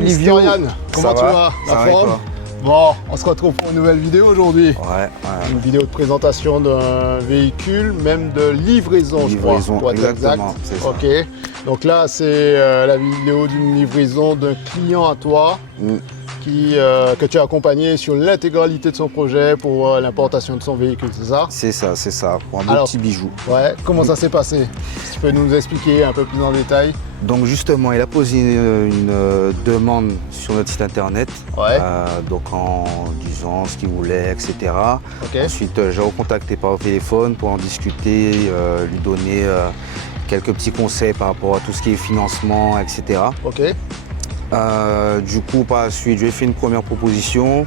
Monsieur Livio. Yann, comment tu vas? La forme? Bon, on se retrouve pour une nouvelle vidéo aujourd'hui. Ouais. Une vidéo de présentation d'un véhicule, même de livraison, je crois. Pour être exactement, exact. c'est ça. Ok. Donc là, c'est la vidéo d'une livraison d'un client à toi que tu as accompagné sur l'intégralité de son projet pour l'importation de son véhicule, c'est ça? C'est ça, pour un beau petit bijou. Ouais, comment ça s'est passé? Si tu peux nous expliquer un peu plus en détail. Donc justement, il a posé une demande sur notre site internet, donc en disant ce qu'il voulait, etc. Okay. Ensuite, j'ai recontacté par téléphone pour en discuter, lui donner quelques petits conseils par rapport à tout ce qui est financement, etc. Ok. Du coup, par la suite, je lui ai fait une première proposition.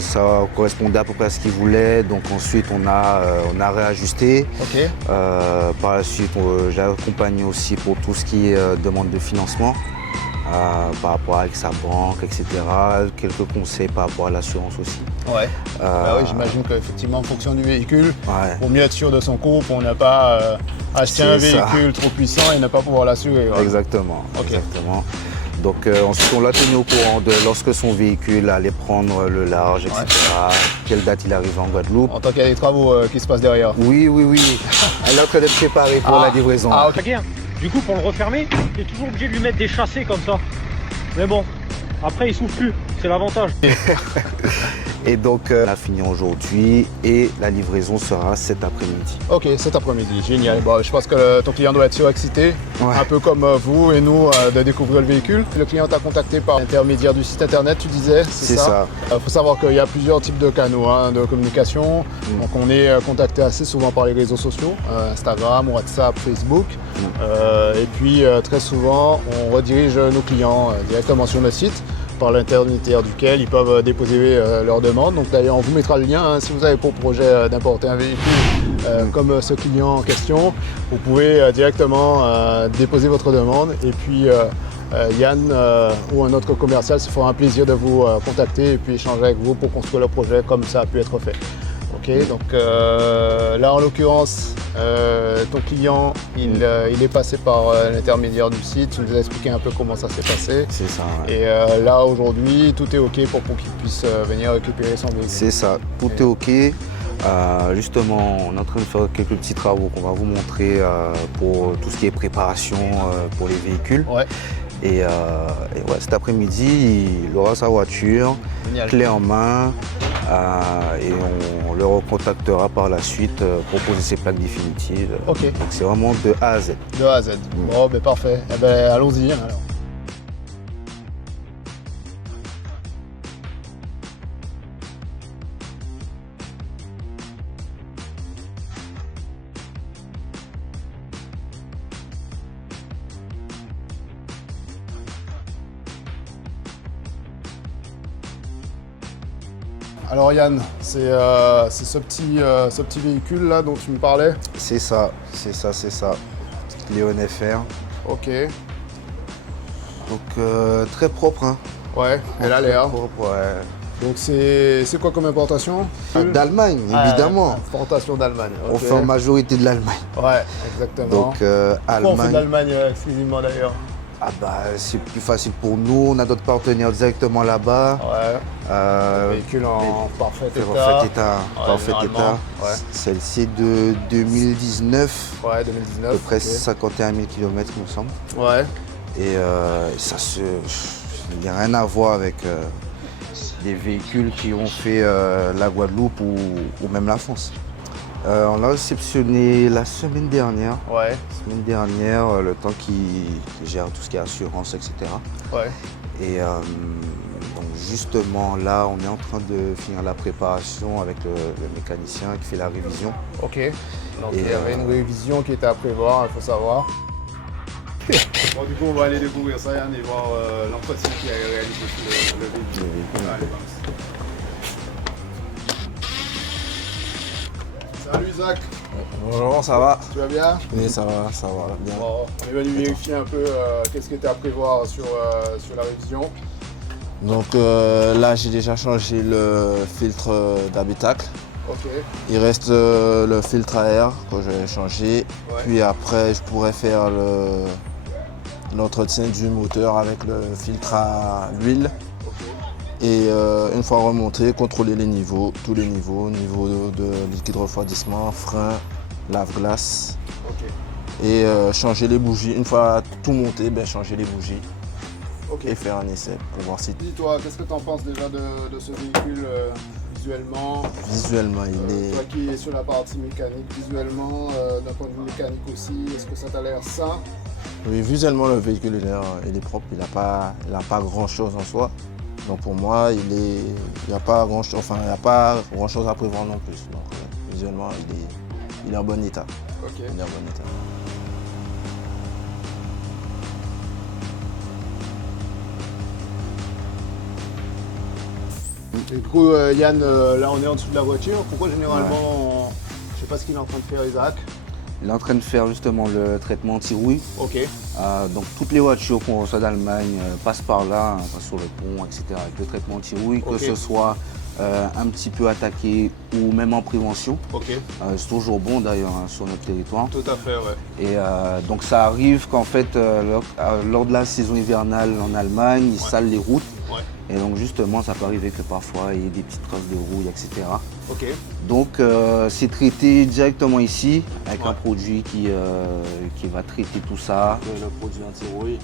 Ça correspondait à peu près à ce qu'il voulait. Donc ensuite, on a réajusté. Okay. Par la suite, j'ai accompagné aussi pour tout ce qui est demande de financement. Par rapport avec sa banque, etc. Quelques conseils par rapport à l'assurance aussi. Oui, j'imagine qu'effectivement, en fonction du véhicule, pour mieux être sûr de son coup, on n'a pas acheté un véhicule trop puissant et ne pas pouvoir l'assurer. Ouais. Exactement. Donc ensuite, on l'a tenu au courant de lorsque son véhicule allait prendre le large, etc. Quelle date il arrivait en Guadeloupe. En tant qu'il y a des travaux qui se passent derrière. Oui. Elle est en train d'être préparée pour la livraison. Ok. Du coup, pour le refermer, tu es toujours obligé de lui mettre des chassés comme ça. Mais bon, après, il souffle plus. C'est l'avantage. Et donc, on a fini aujourd'hui et la livraison sera cet après-midi. Ok, cet après-midi, génial. Bon, je pense que ton client doit être surexcité, un peu comme vous et nous, de découvrir le véhicule. Le client t'a contacté par l'intermédiaire du site internet, tu disais, c'est ça? Il faut savoir qu'il y a plusieurs types de canaux de communication. Donc, on est contacté assez souvent par les réseaux sociaux, Instagram, WhatsApp, Facebook. Et puis, très souvent, on redirige nos clients directement sur le site, par l'intermédiaire duquel ils peuvent déposer leur demande. Donc d'ailleurs, on vous mettra le lien si vous avez pour projet d'importer un véhicule comme ce client en question. Vous pouvez directement déposer votre demande et puis Yann ou un autre commercial se fera un plaisir de vous contacter et puis échanger avec vous pour construire le projet comme ça a pu être fait. Ok, donc là en l'occurrence, ton client, il est passé par l'intermédiaire du site, tu nous as expliqué un peu comment ça s'est passé. C'est ça. Et là aujourd'hui, tout est ok pour qu'il puisse venir récupérer son véhicule. C'est ça, tout est ok. Justement, on est en train de faire quelques petits travaux qu'on va vous montrer pour tout ce qui est préparation pour les véhicules. Et cet après-midi, il aura sa voiture, clé en main, et on le recontactera par la suite pour poser ses plaques définitives. Donc c'est vraiment de A à Z. De A à Z. Bon, ben parfait. Eh ben, allons-y alors. Alors Yann, c'est ce petit véhicule là dont tu me parlais? C'est ça. Léon FR. Ok. Donc très propre. Hein. Ouais, elle a l'air. Donc c'est quoi comme importation? D'Allemagne, évidemment. Importation d'Allemagne. On fait en majorité de l'Allemagne. Ouais, exactement. Donc Allemagne. Pourquoi on fait de l'Allemagne exclusivement d'ailleurs? C'est plus facile pour nous, on a d'autres partenaires directement là-bas. Véhicule en parfait état. Parfait état. Celle-ci est de 2019. Ouais, 2019. À peu près 51 000 km, il me semble. Ouais. Et il n'y a rien à voir avec des véhicules qui ont fait la Guadeloupe ou même la France. On l'a réceptionné la semaine dernière. Le temps qu'il gère tout ce qui est assurance, etc. Et donc justement là, on est en train de finir la préparation avec le mécanicien qui fait la révision. Ok. Donc il y avait une révision qui était à prévoir, il faut savoir. Bon, du coup, on va aller découvrir ça, Yann, et voir l'entretien qui a réalisé sur le véhicule. Allez, salut Isaac. Bonjour, ça va? Tu vas bien? Oui, ça va bien. Bon, on est venu vérifier un peu qu'est-ce qui était à prévoir sur la révision. Donc là, j'ai déjà changé le filtre d'habitacle. Il reste le filtre à air que j'ai changé. Puis après, je pourrais faire l'entretien du moteur avec le filtre à l'huile. Et une fois remonté, contrôler les niveaux, tous les niveaux, niveau de liquide refroidissement, frein, lave-glace. Et changer les bougies. Une fois tout monté, changer les bougies et faire un essai pour voir si... Dis-toi, qu'est-ce que tu en penses déjà de ce véhicule visuellement? Visuellement, il est... Toi qui es sur la partie mécanique, visuellement, d'un point de vue mécanique aussi, est-ce que ça t'a l'air sain? Oui, visuellement, le véhicule il est propre, il n'a pas grand-chose en soi. Donc pour moi, il n'y a pas grand-chose à prévoir non plus. Donc visuellement, il est en bon état. Il est en bon état. Et du coup, Yann, là on est en dessous de la voiture. Pourquoi généralement, je sais pas ce qu'il est en train de faire, Isaac? Il est en train de faire justement le traitement anti-rouille. Donc toutes les voitures qu'on reçoit d'Allemagne passent par là, passent sur le pont, etc. avec le traitement anti-rouille, que ce soit un petit peu attaqué ou même en prévention. C'est toujours bon d'ailleurs sur notre territoire. Tout à fait, ouais. Et donc ça arrive qu'en fait, lors de la saison hivernale en Allemagne, ils salent les routes. Et donc justement, ça peut arriver que parfois il y ait des petites traces de rouille, etc. Donc c'est traité directement ici avec un produit qui va traiter tout ça. Le produit anti-rouille.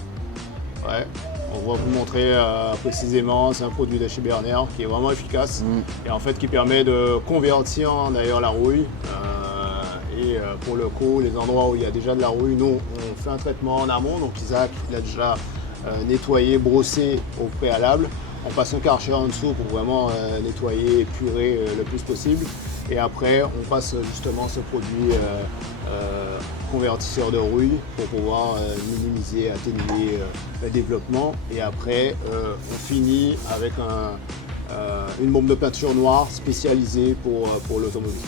On va vous montrer précisément, c'est un produit de chez Berner qui est vraiment efficace et en fait qui permet de convertir d'ailleurs la rouille. Et pour le coup, les endroits où il y a déjà de la rouille, nous on fait un traitement en amont. Donc Isaac, il a déjà nettoyé, brossé au préalable. On passe un Karcher en dessous pour vraiment nettoyer, épurer le plus possible. Et après, on passe justement ce produit convertisseur de rouille pour pouvoir minimiser, atténuer le développement. Et après, on finit avec une bombe de peinture noire spécialisée pour l'automobile.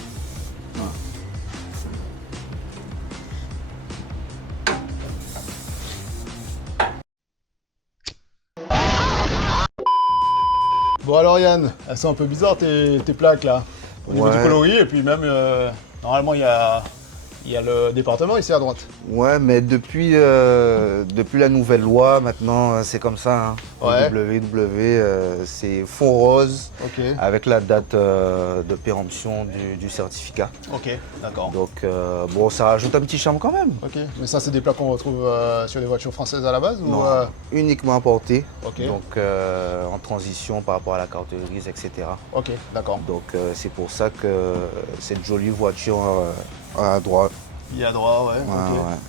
Bon alors Yann, elles sont un peu bizarres tes plaques là, au niveau du coloris et puis même normalement il y a le département ici à droite. Ouais, mais depuis la nouvelle loi maintenant c'est comme ça. WW c'est fond rose avec la date de péremption du certificat. D'accord. Donc bon, ça rajoute un petit charme quand même. Mais ça c'est des plaques qu'on retrouve sur les voitures françaises à la base ou uniquement importées. Donc en transition par rapport à la carte grise, etc. D'accord. Donc c'est pour ça que cette jolie voiture à droite. Il est à droite,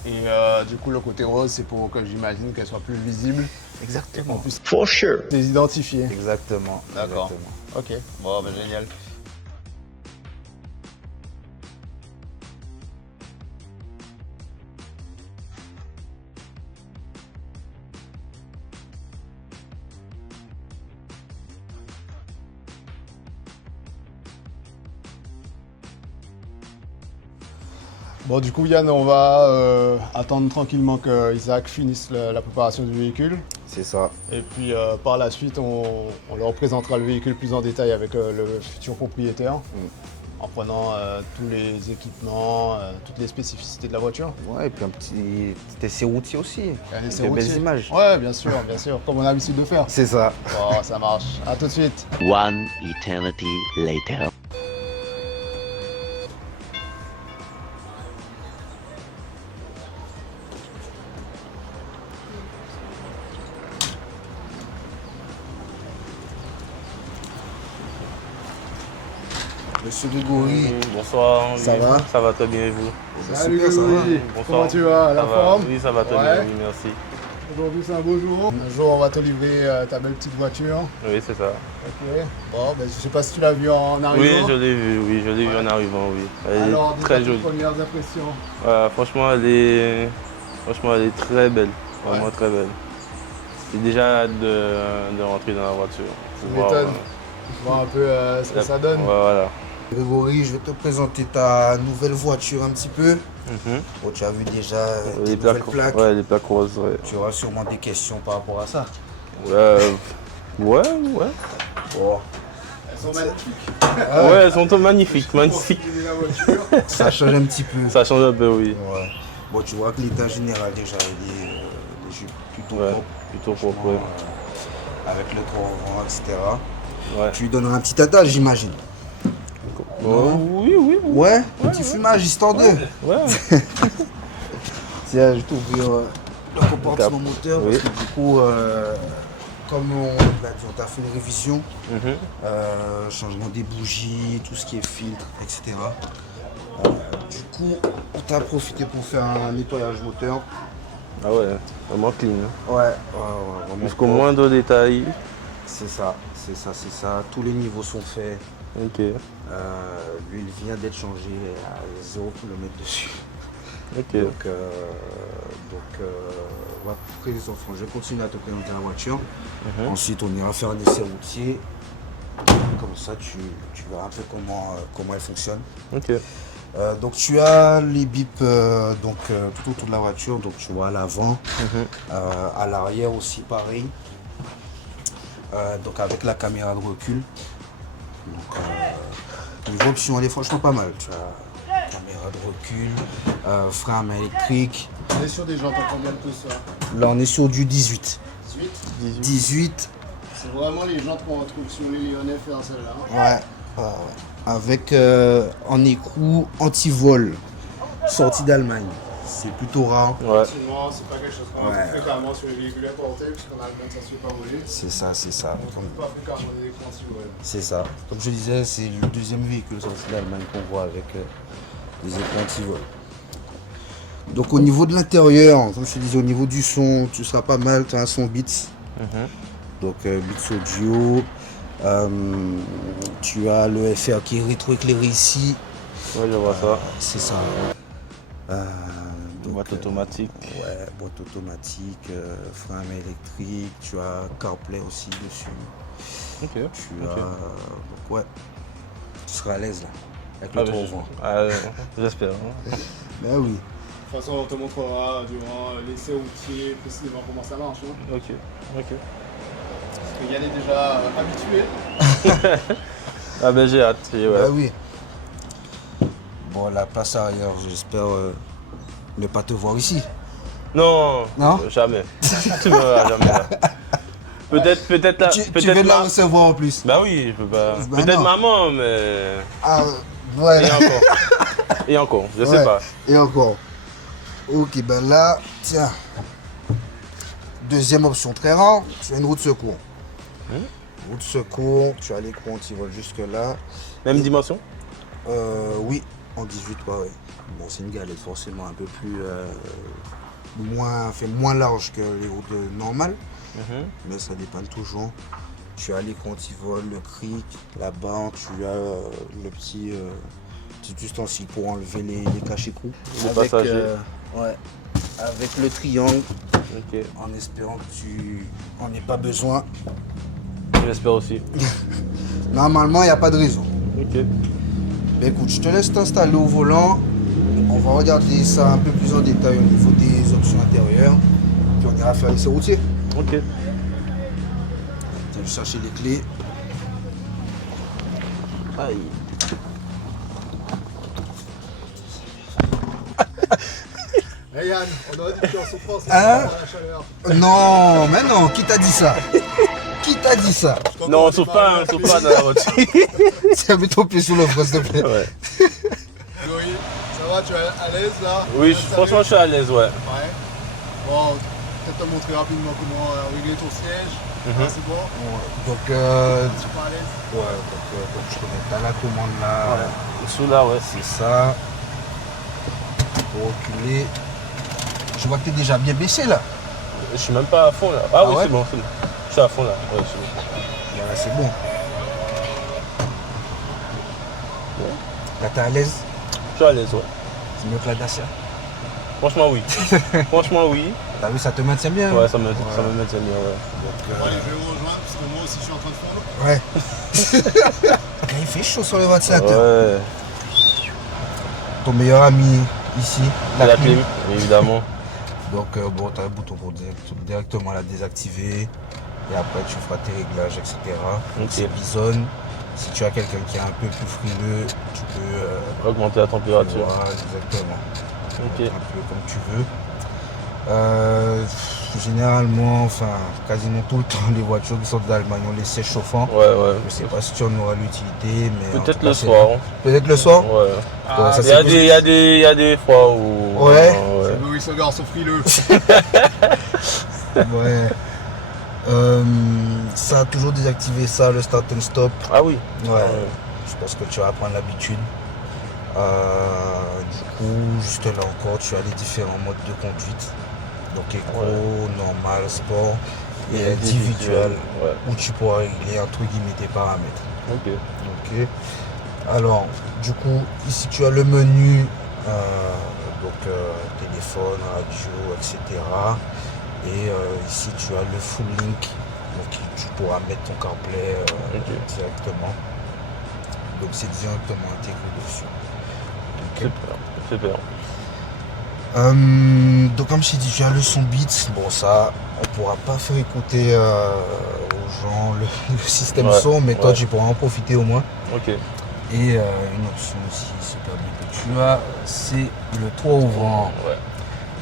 Et du coup le côté rose c'est pour que j'imagine qu'elle soit plus visible. Exactement. Plus for sure. Les identifier. Exactement. D'accord. Bon génial. Bon du coup Yann, on va attendre tranquillement que Isaac finisse la préparation du véhicule. C'est ça. Et puis par la suite, on leur présentera le véhicule plus en détail avec le futur propriétaire, en prenant tous les équipements, toutes les spécificités de la voiture. Ouais, et puis un petit essai routier aussi. Un essai de routier. belles images. Ouais, bien sûr, comme on a l'habitude de faire. C'est ça. Bon, ça marche. À tout de suite. One eternity later. Monsieur Grégory. Bonsoir. Ça va? Ça va très bien et vous? Salut Bonsoir. Comment tu vas? La forme? Oui, ça va très bien, oui, merci. Aujourd'hui c'est un beau jour. Un jour on va te livrer ta belle petite voiture. Oui, c'est ça. Bon, ben, je sais pas si tu l'as vu en arrivant. Oui, je l'ai vu, en arrivant, oui. Elle Alors, est très jolie. Premières impressions? Franchement, elle est très belle, vraiment très belle. J'ai déjà hâte de rentrer dans la voiture. Tu m'étonnes. Voir un peu ce que ça donne. Voilà. Grégory, je vais te présenter ta nouvelle voiture un petit peu. Bon, tu as vu déjà tes nouvelles plaques. Ouais, les plaques roses, ouais. Tu auras sûrement des questions par rapport à ça. Ouais. Bon. Elles sont magnifiques. Ouais, elles sont toutes magnifiques, magnifiques. Ça change un petit peu. Ça change un peu, oui. Ouais. Bon, tu vois que l'état général déjà, il est jupes. plutôt Ouais, propre. plutôt propre, Franchement, ouais. avec le toit avant, etc. Ouais. Tu lui donneras un petit attache, j'imagine. Oui, oui, oui. Ouais, petit fumage, histoire de. Ouais. Tiens, je vais t'ouvrir le compartiment moteur Oui. parce que du coup, comme on l'a dit, on t'a fait une révision, Mhm. changement des bougies, tout ce qui est filtre, etc. Du coup, on t'a profité pour faire un nettoyage moteur. Ah ouais, vraiment clean. Hein. Ouais, Jusqu'au moindre détail. C'est ça, c'est ça, c'est ça. Tous les niveaux sont faits. Ok. L'huile vient d'être changée à 0 km dessus. Ok. Donc, après les enfants, je vais continuer à te présenter la voiture. Mhm. Ensuite, on ira faire un essai routier. Comme ça, tu verras un peu comment elle fonctionne. Ok. Donc, tu as les bips tout autour de la voiture. Donc, tu vois à l'avant, à l'arrière aussi, pareil. Donc, avec la caméra de recul. Donc, niveau option, elle est franchement pas mal. Tu as caméra de recul, frein à main électrique. On est sur des jantes en combien de pouces ça? Là, on est sur du 18. 18. 18, C'est vraiment les jantes qu'on retrouve sur les Lyonnais faire celle-là. ouais. Avec en écrou anti-vol, sorti d'Allemagne. C'est plutôt rare. Ouais. Effectivement, c'est pas quelque chose qu'on Ouais. fait carrément sur les véhicules importés, puisqu'en Allemagne ça se fait pas voler. C'est ça, c'est ça. On ne peut pas faire carrément des écrans si vous voulez. C'est ça. Comme je disais, c'est le deuxième véhicule sorti d'Allemagne qu'on voit avec des écrans anti-vol. Donc au niveau de l'intérieur, comme je te disais, au niveau du son, tu seras pas mal, tu as un son Beats. Mhm. Donc Beats Audio. Tu as le FR qui est rétroéclairé ici. Ouais, je vois ça. C'est ça. Donc, Boîte automatique. Ouais, boîte automatique, frein à main électrique, tu as CarPlay aussi dessus. Ok. Tu Ok. as. Donc ouais, tu seras à l'aise là, avec le Ah, toit mais au vent. j'espère. Hein. Ben oui. De toute façon, on te montrera durant l'essai routier précisément comment ça marche. Hein. Ok. Ok. Parce que Yann est déjà habitué. Ah ben j'ai hâte. Et ouais. Ben oui. Bon, la place arrière, j'espère ne pas te voir ici. Non. Non Jamais. Tu me verras jamais là. Peut-être là. Tu Peut-être veux la recevoir en plus. Bah oui, je peux pas. Bah Peut-être non. maman, mais. Ah, ouais. Et encore. Et encore, je sais Ouais. pas. Et encore. Ok, ben là, tiens. Deuxième option très rare, tu as une roue de secours. Roue de secours, tu as l'écran anti-vol jusque là. Même dimension? Oui, en 18, ouais. Bon, c'est une galette forcément un peu plus. moins large que les routes normales, mais ça dépend toujours. Tu as l'écran anti-vol, le cric, là-bas, tu as le petit ustensile pour enlever les cachets-coups. Le passager. Ouais, avec le triangle, Ok. en espérant que tu en aies pas besoin. J'espère aussi. Normalement, il n'y a pas de raison. Ok. Mais écoute, je te laisse t'installer au volant. On va regarder ça un peu plus en détail au niveau des options intérieures. Puis on ira faire l'essai routier. Ok. Je vais chercher les clés. Aïe. Hey Yann, on aurait dit que tu es en souffrance Hein? par la chaleur. Non, mais non, qui t'a dit ça? Qui t'a dit ça? Non, on souffre pas, on souffre pas dans la voiture. Tiens, mets ton pied sur le frein, s'il te plaît. Ouais. Loïc, ça va, tu es à l'aise là? Oui, Installé? franchement, je suis à l'aise, ouais. Ouais. Bon, peut-être te montrer rapidement comment régler ton siège. Ah, c'est bon? Donc, Tu es pas à l'aise? comme je connais, t'as la commande là. Sous là, ouais. C'est ça. Pour reculer. Je vois que t'es déjà bien baissé là. Je suis même pas à fond là. Ah, Ah oui, ouais? c'est bon, c'est bon. Je suis à fond là. Ouais, c'est bon. Voilà, c'est bon. Là, t'es à l'aise. Je suis à l'aise, ouais. C'est mieux que la Dacia. Franchement, oui. Franchement, oui. T'as vu, ça te maintient bien. Ouais, ça me maintient bien, ouais. Bon, allez, je vais vous rejoindre parce que moi aussi je suis en train de fondre. Ouais. Il fait chaud sur le ventilateur. Ouais. Ton meilleur ami ici, La clim, évidemment. Donc bon, tu as un bouton pour directement la désactiver. Et après tu feras tes réglages, etc. Donc Ok. c'est Bison. Si tu as quelqu'un qui est un peu plus frileux, tu peux Augmenter la température. voilà, exactement. Ok. Un peu comme tu veux. Généralement, enfin, quasiment tout le temps, les voitures qui sortent d'Allemagne ont les sièges chauffants. Ouais, ouais. Je sais pas si tu en auras l'utilité, mais. Peut-être le soir. Peut-être le soir? Ouais. Ça, Il y a des fois où. Ouais. Oui, ce garçon frileux. Ouais. Ça a toujours désactivé ça, le start and stop. Ah oui. Ouais. Je pense que tu vas prendre l'habitude. Du coup, juste là encore, tu as les différents modes de conduite. Donc éco, normal, sport et individuel, où tu pourras régler entre guillemets tes paramètres. Ok. Alors, du coup, ici tu as le menu, téléphone, radio, etc. Et ici tu as le full link, donc tu pourras mettre ton CarPlay directement. Donc c'est directement intégré dessus. Super. Donc comme je t'ai dit, tu as le son Beats. Bon, ça, on pourra pas faire écouter aux gens le système son, mais toi tu pourras en profiter au moins. Ok. Et une option aussi super bien que tu as, c'est le toit ouvrant. Ouais.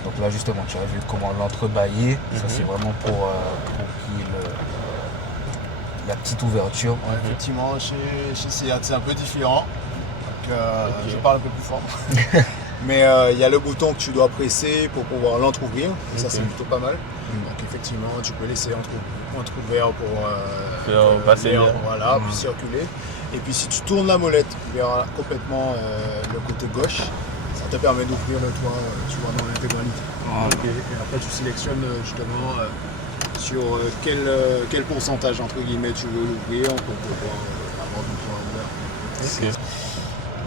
Donc là justement, tu as vu comment l'entrebâiller. Ça c'est vraiment pour qu'il y ait la petite ouverture. Ouais, effectivement, chez Seat c'est un peu différent. Donc, je parle un peu plus fort. Mais il y a le bouton que tu dois presser pour pouvoir l'entrouvrir. Et ça c'est plutôt pas mal. Donc effectivement, tu peux laisser entrouvert pour passer l'air, voilà, puis circuler. Et puis si tu tournes la molette vers complètement le côté gauche, ça te permet d'ouvrir le toit, tu vois, dans l'intégralité. Et après tu sélectionnes justement sur quel pourcentage entre guillemets tu veux l'ouvrir pour pouvoir avoir ton toit ouvert.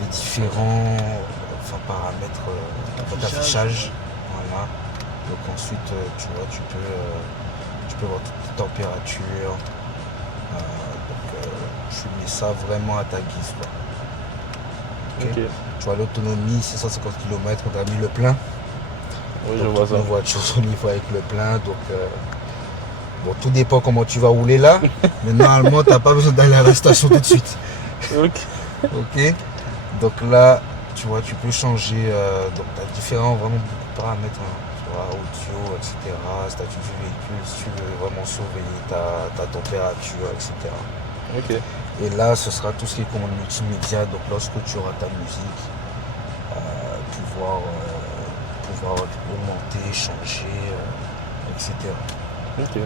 Les différents paramètres d'affichage. Voilà. Donc ensuite, tu vois, tu peux voir toutes les températures. Tu mets ça vraiment à ta guise, quoi. Okay. Tu vois, l'autonomie, c'est 150 km, on a mis le plein. Oui, donc, je vois ça. Nos voitures sont livrées avec le plein, donc bon, tout dépend comment tu vas rouler là, mais normalement, tu n'as pas besoin d'aller à la station tout de suite. Ok. Donc là, tu vois, tu peux changer, donc tu as différents vraiment beaucoup de paramètres, hein, tu vois, audio, etc., statut du véhicule, si tu veux vraiment surveiller ta température, etc. Ok. Et là, ce sera tout ce qui est commande multimédia, donc lorsque tu auras ta musique, pouvoir augmenter, changer, etc. Ok.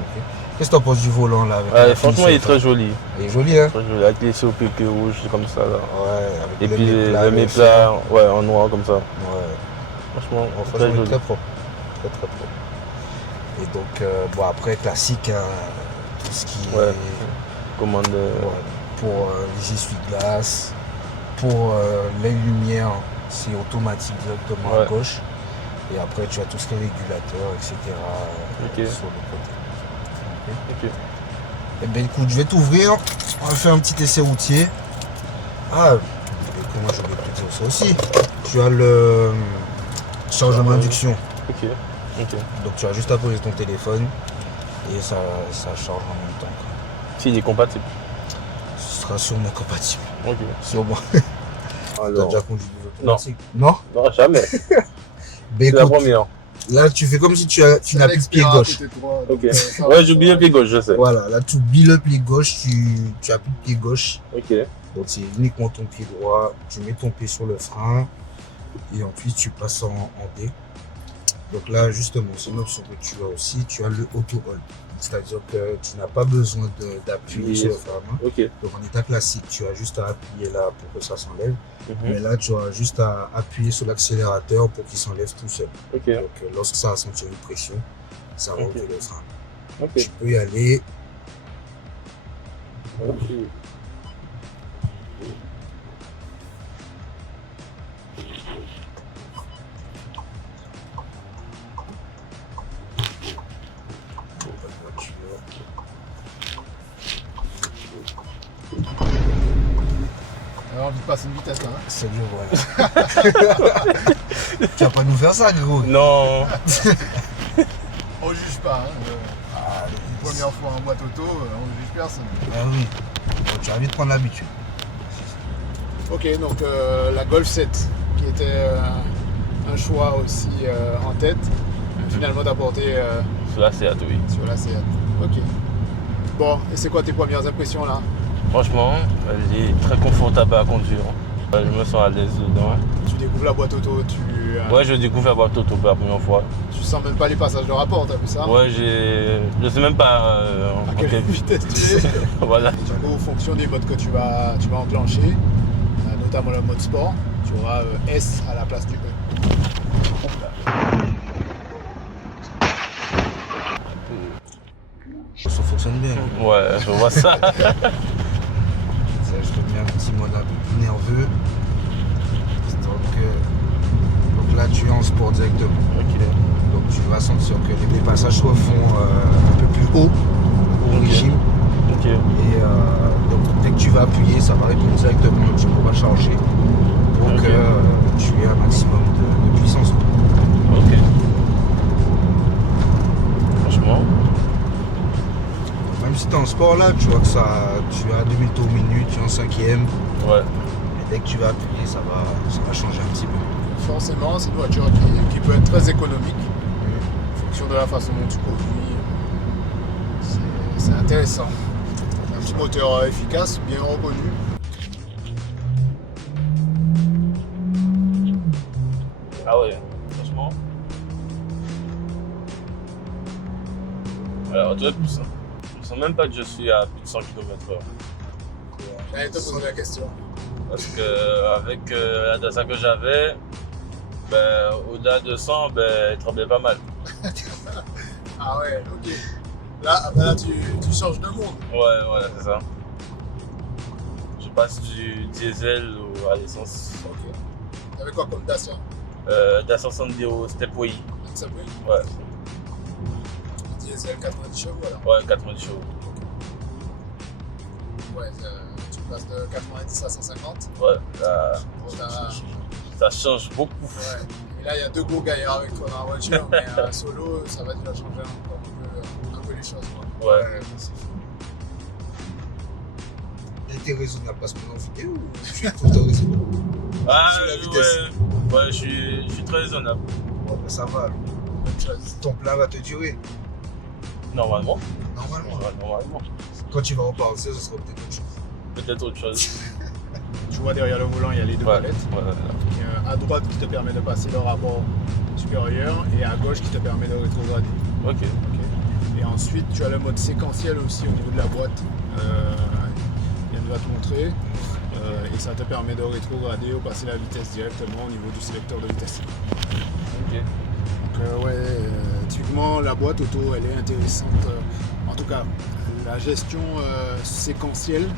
Qu'est-ce que tu en penses du volant là avec franchement, il est très joli. Il est joli, hein? Très joli, avec les COPP rouges comme ça là. Ouais, avec et puis le méplat, en noir comme ça. Ouais. Franchement, très joli. Très propre. Très propre. Et donc, après, classique, hein, tout ce qui est. Commande. Pour les essuie-glaces, pour les lumières, c'est automatique directement à gauche. Et après, tu as tout ce qui est régulateur, etc. Sur le côté. Ok. Eh bien, écoute, je vais t'ouvrir. On va faire un petit essai routier. Ah, comment je vais te dire ça aussi? Tu as le chargement induction. Ok. Donc, tu as juste à poser ton téléphone et ça charge en même temps. S'il est compatible. Ce sera sûrement compatible. Ok. Sûrement. Alors... T'as déjà conduit des automatiques? Non, jamais. C'est la première. Là, tu fais comme si tu n'as plus le pied gauche. Ok. Ouais, j'oublie le pied gauche, je sais. Voilà, là, tu oublies le pied gauche, tu as plus le pied gauche. Ok. Donc, c'est uniquement ton pied droit. Tu mets ton pied sur le frein et ensuite, tu passes en D. Donc là, justement, c'est une option que tu as aussi. Tu as le auto-hold. C'est-à-dire que tu n'as pas besoin d'appuyer sur le frein. Okay. Donc en état classique, tu as juste à appuyer là pour que ça s'enlève. Mais là, tu as juste à appuyer sur l'accélérateur pour qu'il s'enlève tout seul. Okay. Donc lorsque ça va sentir une pression, ça va ouvrir le frein. Tu peux y aller. Alors, envie de passer une vitesse là. Hein. C'est le voilà. Tu vas pas nous faire ça, gros. Non. On juge pas. Hein. Une première fois en boîte auto, on ne juge personne. Ah oui. Donc, tu as envie de prendre l'habitude. Ok, donc la Golf 7, qui était un choix aussi en tête, finalement d'apporter Sur la Seat, oui. Sur la Seat. Ok. Bon, et c'est quoi tes premières impressions là? Franchement, elle est très confortable à conduire. Je me sens à l'aise dedans. Tu découvres la boîte auto, Ouais, je découvre la boîte auto pour la première fois. tu sens même pas les passages de rapport, t'as vu ça? Ouais, je sais même pas À quelle vitesse tu es? Voilà. Du coup, en fonction des modes que tu vas enclencher, notamment le mode sport, tu auras S à la place du E. Ça fonctionne bien. Ouais, je vois ça. Ça, je te mets un petit mode un peu plus nerveux. Donc là, tu es en sport directement. Ok. Donc tu vas sentir que les passages se font un peu plus haut au régime. Ok. Et donc dès que tu vas appuyer, ça va répondre directement, le turbo va charger pour Ok. que tu aies un maximum de puissance. Ok. Franchement. Même si tu es en sport là, tu vois que tu as 2000 tours minute, tu es en 5e. Ouais. Et dès que tu vas appuyer, ça va changer un petit peu. Forcément, c'est une voiture qui peut être très économique en fonction de la façon dont tu conduis. C'est intéressant. Un petit moteur efficace, bien reconnu. Ah ouais, franchement. Alors, tu vois, je ne sens même pas que je suis à plus de 100 km/h. J'allais te poser la question. Parce que avec la Dacia que j'avais, ben, au-delà de 100, ben, elle tremblait pas mal. Ah ouais, ok. Là, tu changes de monde. Ouais, voilà, c'est ça. Je passe du diesel à l'essence. Ok. T'avais quoi comme Dacia? Dacia Sandero Stepway. Ça peut être Ouais, diesel 90 chevaux alors. ouais, 90 chevaux. Ouais, tu passes de 90 à 150. Ouais, là, Bon, t'as- ça change beaucoup. Ouais. Et là, il y a deux gros gaillards avec toi dans la voiture, mais solo, ça va déjà changer encore un peu les choses. Quoi. Ouais. Et t'es raisonnable parce qu'on est en vidéo ou tu es tout le temps raisonnable? Ah, Sur la vitesse. ouais, je suis très raisonnable. Bon, ben, ça va. Même chose. Ton plein va te durer. Normalement. Normalement. Ouais, normalement. Quand tu vas repenser, ce sera peut-être autre chose. Peut-être autre chose. Tu vois, derrière le volant, il y a les deux Ouais, palettes. ouais, Il y a à droite qui te permet de passer le rapport supérieur et à gauche qui te permet de rétrograder. ok. Ok. Et ensuite, tu as le mode séquentiel aussi au niveau de la boîte. Il va te montrer. Et ça te permet de rétrograder ou passer la vitesse directement au niveau du sélecteur de vitesse. Ok. Donc typiquement la boîte auto elle est intéressante. En tout cas, la gestion séquentielle,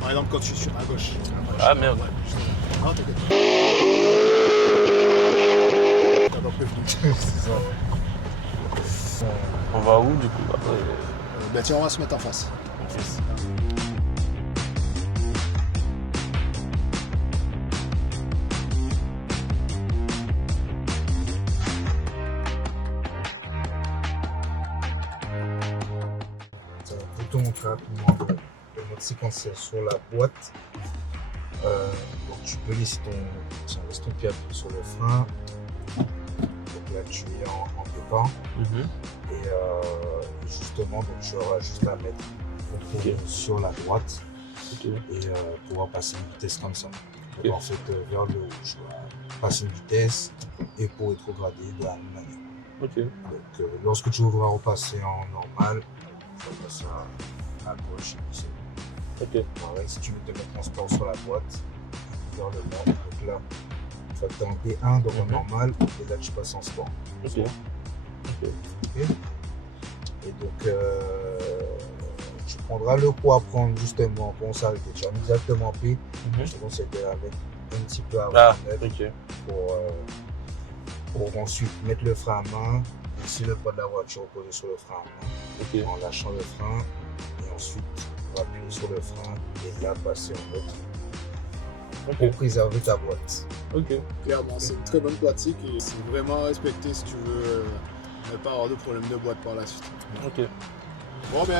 par exemple quand je suis sur à gauche. Ah merde. Ah t'inquiète. T'as pas prévenu. C'est ça. On va où du coup après Bah tiens, on va se mettre en face. Pour te montrer rapidement le mode séquentiel sur la boîte. Donc tu peux laisser laisse ton pied appuyé sur le frein. Donc là tu es en départ. Et justement donc tu auras juste à mettre ton pied sur la droite et pouvoir passer une vitesse comme ça. Donc, en fait vers le haut, tu vas passer une vitesse et pour rétrograder de la même manière. Ok. Donc lorsque tu voudras repasser en normal, tu vas passer à gauche. Ok. Pareil, si tu veux te mettre en sport sur la boîte, vers le nord, donc là, tu vas être en D1, donc en normal, et là tu passes en sport. Ok. Ok. Et donc, tu prendras le coup à prendre justement pour s'arrêter. Tu vas mettre directement P. Je te conseille de la mettre un petit peu avant Ah, de mettre ok. pour ensuite mettre le frein à main. Et si le poids de la voiture reposer sur le frein à main, Ok. en lâchant le frein, et ensuite on va appuyer sur le frein et là passer en mode pour Ok. préserver ta boîte. Ok. Clairement, c'est une très bonne pratique et c'est vraiment respecté si tu veux ne pas avoir de problème de boîte par la suite. Ok. Bon ben,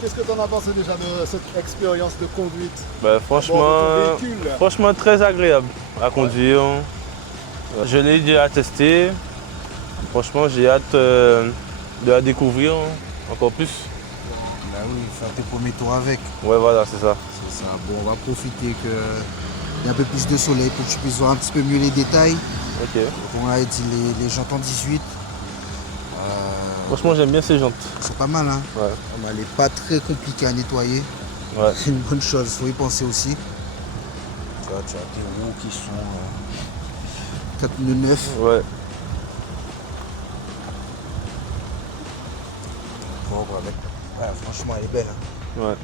qu'est-ce que tu en as pensé déjà de cette expérience de conduite Bah, à bord franchement, de ton véhicule? franchement très agréable à conduire. Je l'ai déjà testé. Franchement, j'ai hâte de la découvrir encore plus. Bah oui, faire tes premiers tours avec. Ouais, voilà, c'est ça. C'est ça. Bon, on va profiter qu'il y a un peu plus de soleil pour que tu puisses voir un petit peu mieux les détails. Ok. Donc, on a dit les jantes en 18. Franchement, j'aime bien ces jantes. C'est pas mal, hein. Ouais. Elle n'est pas très compliquée à nettoyer. Ouais. C'est une bonne chose, il faut y penser aussi. Tu vois, tu as tes roues qui sont 4 pneus neufs. Ouais. Propre avec. Ouais, franchement, elle est belle. Hein. Ouais.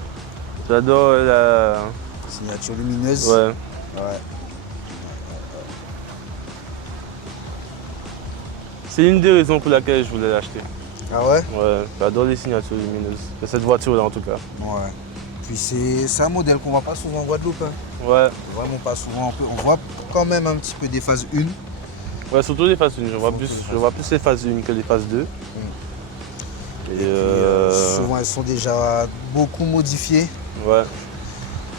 J'adore la... Signature lumineuse. Ouais. Ouais. C'est une des raisons pour laquelle je voulais l'acheter. Ah ouais? Ouais, j'adore les signatures lumineuses. De cette voiture-là, en tout cas. Ouais. Puis c'est un modèle qu'on voit pas souvent en Guadeloupe. Hein. Ouais. Vraiment pas souvent. On voit quand même un petit peu des phases 1. Ouais, surtout les phases 1. Je vois plus les phases 1 que les phases 2. Et Puis, souvent, elles sont déjà beaucoup modifiées. Ouais.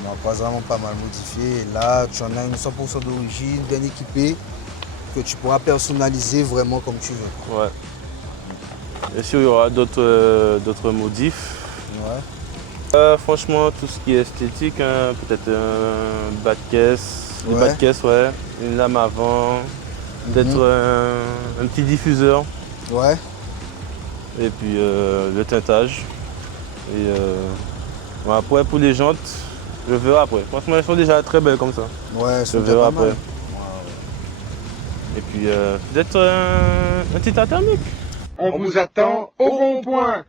On en croise vraiment pas mal modifiées. Et là, tu en as une 100% d'origine, bien équipée, que tu pourras personnaliser vraiment comme tu veux. Ouais. Bien sûr, il y aura d'autres modifs. Ouais. Franchement, tout ce qui est esthétique, hein, peut-être un bas de caisse, Ouais. bas de caisse, ouais, une lame avant, peut-être un petit diffuseur, Ouais. et puis le teintage. Et bon, après, pour les jantes, je verrai après. Franchement, elles sont déjà très belles comme ça. Ouais, Je c'est déjà verrai pas après. mal. Et puis peut-être un petit thermique. On vous attend au rond-point.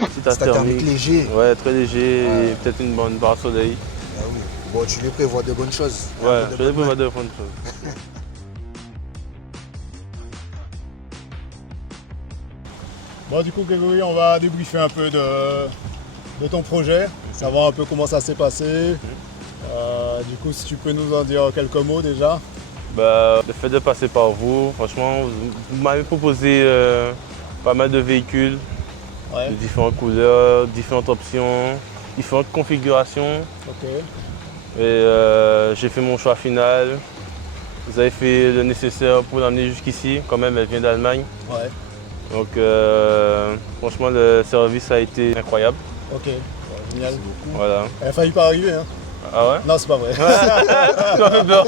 Petit C'est un thermique léger. Ouais, très léger, Ouais. et peut-être une bonne barre soleil. Ah oui. Bon, tu les prévois de bonnes choses. Ouais, De je vais bonnes pas mains. de bonnes choses. Bon, du coup, Grégory, on va débriefer un peu de ton projet, savoir un peu comment ça s'est passé. Du coup, si tu peux nous en dire quelques mots déjà. Bah, le fait de passer par vous, franchement, vous m'avez proposé pas mal de véhicules Ouais, de différentes couleurs, différentes options, différentes configurations. ok. Et j'ai fait mon choix final. Vous avez fait le nécessaire pour l'amener jusqu'ici. Quand même, elle vient d'Allemagne. Ouais, Donc, franchement, le service a été incroyable. ok. Ouais, génial. Voilà. Elle a failli pas arriver, hein. Ah ouais? Non, c'est pas vrai. Ça fait peur.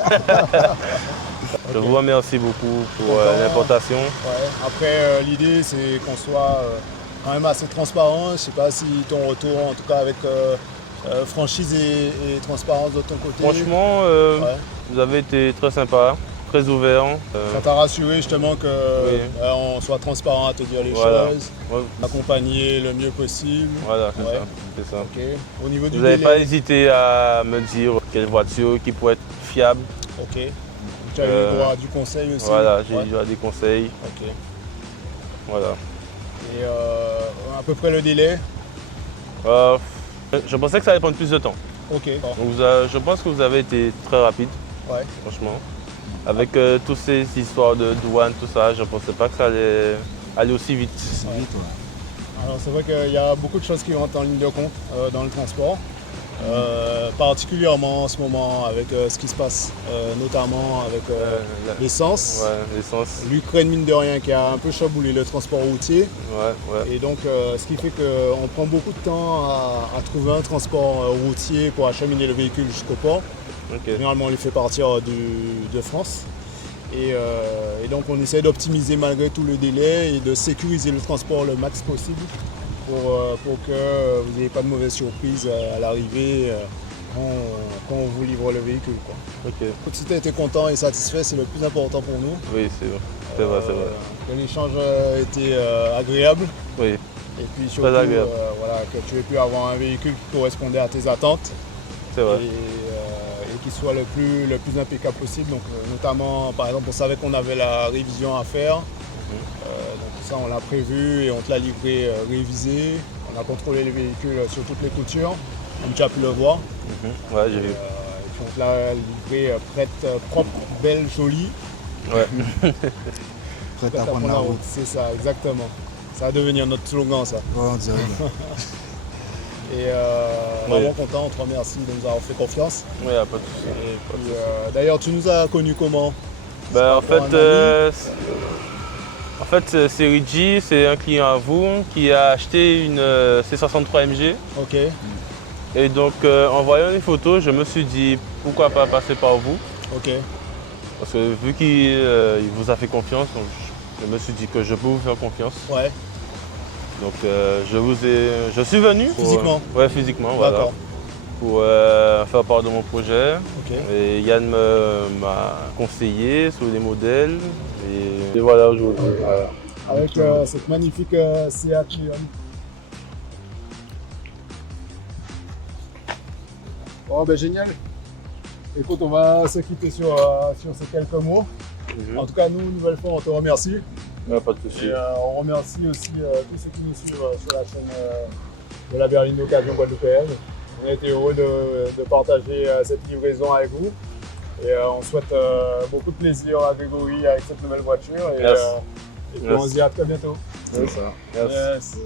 Je vous remercie beaucoup pour l'importation. Ouais. Après, l'idée, c'est qu'on soit quand même assez transparent. Je sais pas si ton retour, en tout cas avec franchise et transparence de ton côté. Franchement, Ouais. vous avez été très sympa, très ouvert. Ça t'a rassuré justement que Oui. on soit transparent à te dire les Voilà. choses, Ouais, accompagner le mieux possible. voilà, c'est Ouais. ça. C'est ça. Ok. Au niveau du Vous n'avez délai. pas hésité à me dire quelle voiture qui pourrait être fiable. Ok. Tu as eu le droit à du conseil aussi. Voilà, j'ai Ouais. eu des conseils. Ok. Voilà. Et à peu près le délai. Je pensais que ça allait prendre plus de temps. Ok. Bon. Donc, je pense que vous avez été très rapide, Ouais. franchement. Avec toutes ces histoires de douane, tout ça, je ne pensais pas que ça allait aller aussi vite. Ouais. Alors c'est vrai qu'il y a beaucoup de choses qui rentrent en ligne de compte dans le transport, particulièrement en ce moment avec ce qui se passe, notamment avec l'essence. Ouais, l'essence. L'Ukraine, mine de rien, qui a un peu chamboulé le transport routier. Ouais, ouais. Et donc, ce qui fait qu'on prend beaucoup de temps à trouver un transport routier pour acheminer le véhicule jusqu'au port. Ok. Généralement, on les fait partir de France. Et donc, on essaie d'optimiser malgré tout le délai et de sécuriser le transport le max possible pour que vous n'ayez pas de mauvaise surprise à l'arrivée quand on vous livre le véhicule, quoi. Ok. Donc, si tu as été content et satisfait, c'est le plus important pour nous. Oui, c'est vrai. C'est vrai, c'est vrai. Que l'échange était agréable. Oui, Et puis surtout, agréable. voilà, que tu aies pu avoir un véhicule qui correspondait à tes attentes c'est vrai. et qui soit le plus impeccable possible. Donc, notamment, par exemple, on savait qu'on avait la révision à faire. Donc ça, on l'a prévu et on te l'a livré révisé. On a contrôlé les véhicules sur toutes les coutures, comme tu as pu le voir. Ouais, j'ai vu. Et puis on te l'a livré prête, propre, belle, jolie. Ouais. Prête Prête à prendre la route. C'est ça, exactement. Ça va devenir notre slogan, ça. Ouais, on dirait bien. Et vraiment content, on te remercie de nous avoir fait confiance. Ouais, pas de souci. Et puis, d'ailleurs, tu nous as connus comment? Ben, en Par rapport à fait, un ami En fait, Série G, c'est un client à vous qui a acheté une C63 MG. Ok. Et donc, en voyant les photos, je me suis dit, pourquoi pas passer par vous? Ok. Parce que vu qu'il vous a fait confiance, donc je me suis dit que je peux vous faire confiance. Ouais. Donc, je suis venu. Physiquement? Ouais, physiquement, voilà. D'accord. Pour faire part de mon projet. Ok. Et Yann m'a conseillé sur les modèles. Et voilà aujourd'hui. Voilà. Avec cette magnifique Seat Leon. Bon, ben génial. Écoute, on va se quitter sur ces quelques mots. En tout cas, nous, une nouvelle fois, on te remercie. Pas de souci. Et on remercie aussi tous ceux qui nous suivent sur la chaîne de la berline d'occasion guadeloupéenne. On a été heureux de partager cette livraison avec vous. Et on souhaite beaucoup de plaisir à Grégory avec cette nouvelle voiture. Et puis on se dit à très bientôt. C'est ça. Yes.